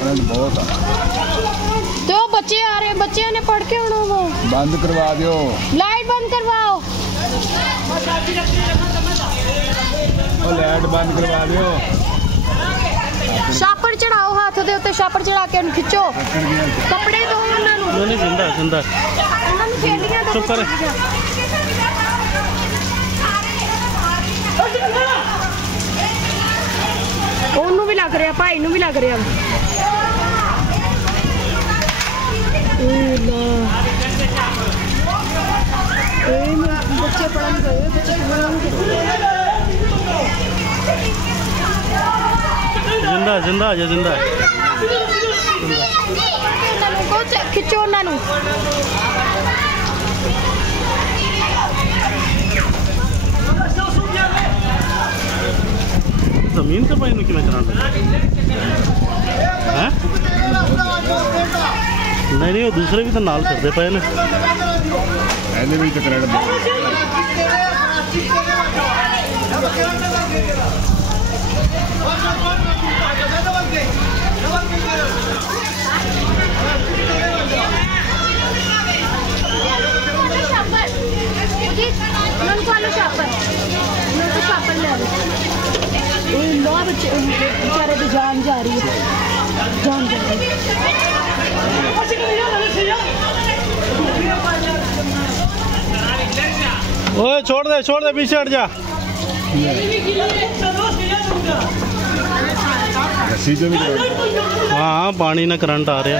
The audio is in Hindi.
बहुत तो बच्चे आ रहे, बच्चे ने पढ़ के आना। वो बंद करवा दो, लाइट बंद करवाओ, लाइट बंद करवा दो। छापर चढ़ाओ, हाथ दे उत्ते छापर चढ़ा के खिंचो। कपड़े दो उन्हां नूं। नहीं जिंदा जिंदा उन्हां नूं खेलियां दो। चुप कर। ਉਹਨੂੰ ਵੀ ਲੱਗ ਰਿਹਾ, ਭਾਈ ਨੂੰ ਵੀ ਲੱਗ ਰਿਹਾ। ਬੱਚੇ ਪੜਨ ਗਏ, ਬੱਚੇ जिंदा जिंदा आ जा जिंदा खिंचो उन्होंने। जमीन से पाई कि चला नहीं वो दूसरे भी तो नाल करते पे ने भी तो करंट बेचारे की जान जा रही है, जान जा रही है। ओए छोड़ दे पीछे हट जा। हाँ पानी ना करंट आ रहा।